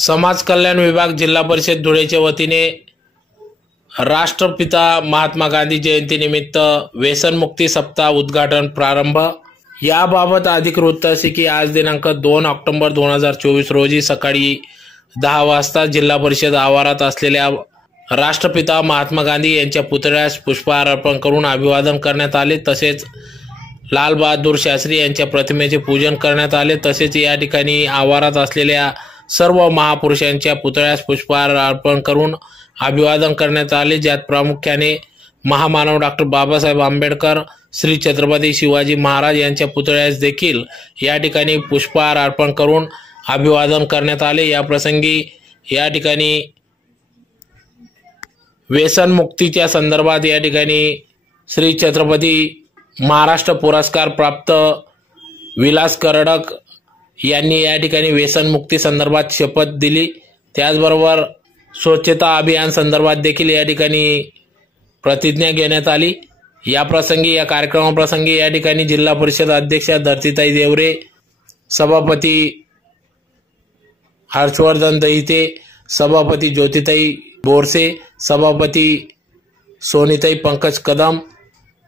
समाज कल्याण विभाग जिल्हा परिषद धुळेच्या वतीने राष्ट्रपिता महात्मा गांधी जयंतीनिमित्त व्यसनमुक्ती सप्ताह उद्घाटन प्रारंभ। याबाबत अधिक वृत्त असे की आज दिनांक 2 ऑक्टोबर 2024 रोजी सकाळी 10 वाजता जिल्हा परिषद आवारात असलेल्या राष्ट्रपिता महात्मा गांधी यांच्या पुतळ्यास पुष्पहार अर्पण करून अभिवादन करण्यात आले। तसेच लाल बहादूर शास्त्री यांच्या प्रतिमेचे पूजन करण्यात आले। तसेच या ठिकाणी आवारात असलेल्या सर्व महापुरुषांच्या पुतळ्यास पुष्पहार अर्पण करून अभिवादन करण्यात आले, ज्यात प्रामुख्याने महामानव डॉक्टर बाबासाहेब आंबेडकर, श्री छत्रपती शिवाजी महाराज यांच्या पुतळ्यास देखील या ठिकाणी पुष्पहार अर्पण करून अभिवादन करण्यात आले। या प्रसंगी या ठिकाणी व्यसन मुक्तीच्या संदर्भात या ठिकाणी श्री छत्रपती महाराष्ट्र पुरस्कार प्राप्त विलास करडक यांनी या ठिकाणी व्यसन मुक्ती संदर्भात शपथ दिली। त्याचबरोबर स्वच्छता अभियान संदर्भात देखील या ठिकाणी प्रतिज्ञा घेण्यात आली। या कार्यक्रमाप्रसंगी या ठिकाणी जिल्हा परिषद अध्यक्षा धरतीताई देवरे, सभापती हर्षवर्धन दहिते, सभापती ज्योतिताई बोरसे, सभापती सोनीताई पंकज कदम,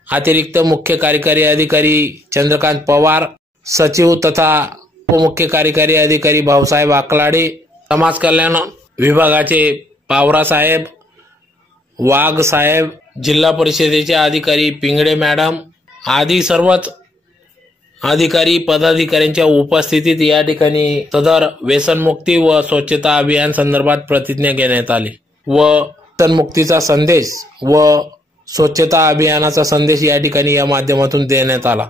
अतिरिक्त मुख्य कार्यकारी अधिकारी चंद्रकांत पवार, सचिव तथा उपमुख्य कार्यकारी अधिकारी भाऊसाहेब आकलाडे, समाज कल्याण विभागाचे पावरा साहेब, वाघ साहेब, जिल्हा परिषदेचे अधिकारी पिंगळे मॅडम आदी सर्वच अधिकारी पदाधिकाऱ्यांच्या उपस्थितीत या ठिकाणी सदर व्यसनमुक्ती व स्वच्छता अभियान संदर्भात प्रतिज्ञा घेण्यात आली व व्यसनमुक्तीचा संदेश व स्वच्छता अभियानाचा संदेश या ठिकाणी या माध्यमातून देण्यात आला।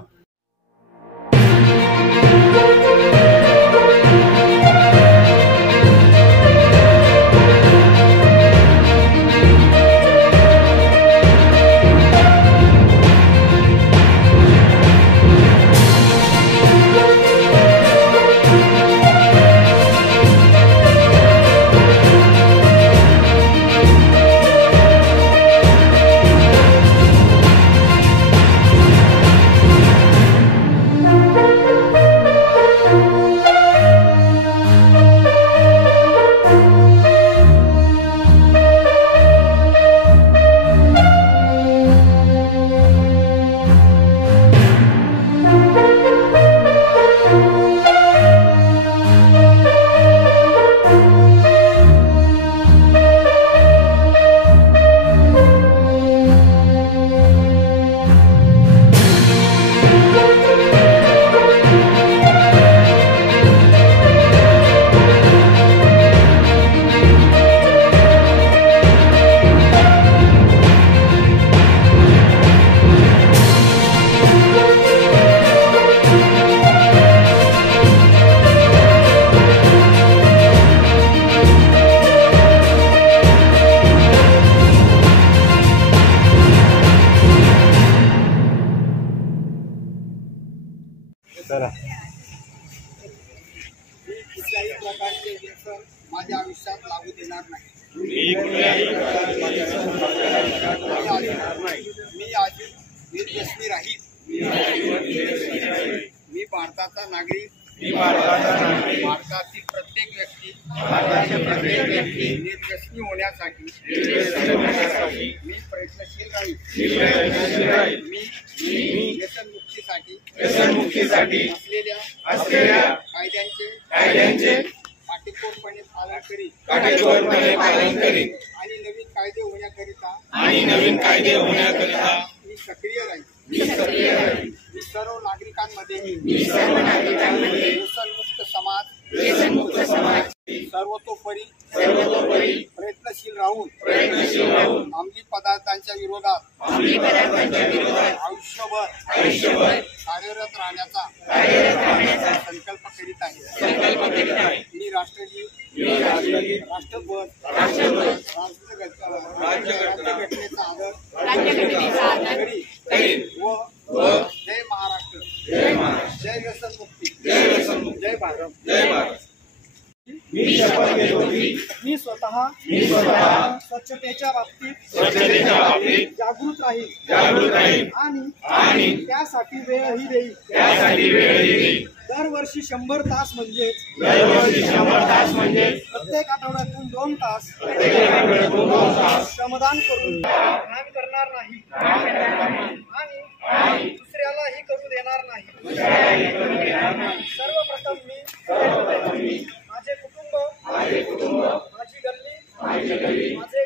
कुठल्याही प्रकारचे व्यसन माझ्या आयुष्यात लागू देणार नाही। मी आधी निर्व्यसनी राहील। मी भारताचा नागरिक। भारतातील प्रत्येक व्यक्ती निर्व्यसनी होण्यासाठी मी प्रयत्नशील राहील। मी व्यसनमुक्तीसाठी असलेल्या कायद्यांचे काटेकोरपणे पालन करीन आणि नवीन कायदे होण्याकरिता मी सक्रिय राहील। मी सर्व नागरिकांमध्ये व्यसनमुक्त समाज सर्वतोपरी प्रयत्नशील राहून अंमली पदार्थांच्या विरोधात आयुष्यभर कार्यरत राहण्याचा संकल्प करीत आहे। मी राष्ट्रध्वज राज्यघटनेचा आदर करीन व जय महाराष्ट्र, जय व्यसनमुक्ती, जय भारत। मी स्वतः स्वच्छतेच्या बाबतीत जागृत राहील आणि त्यासाठी वेळही देईल. दरवर्षी 100 तास म्हणजेच प्रत्येक आठवड्यातून 2 तास श्रमदान करून काम करणार नाही आणि दुसऱ्यालाही करू देणार नाही. सर्वप्रथम मी माझे कुटुंब, माझी गल्ली, माझे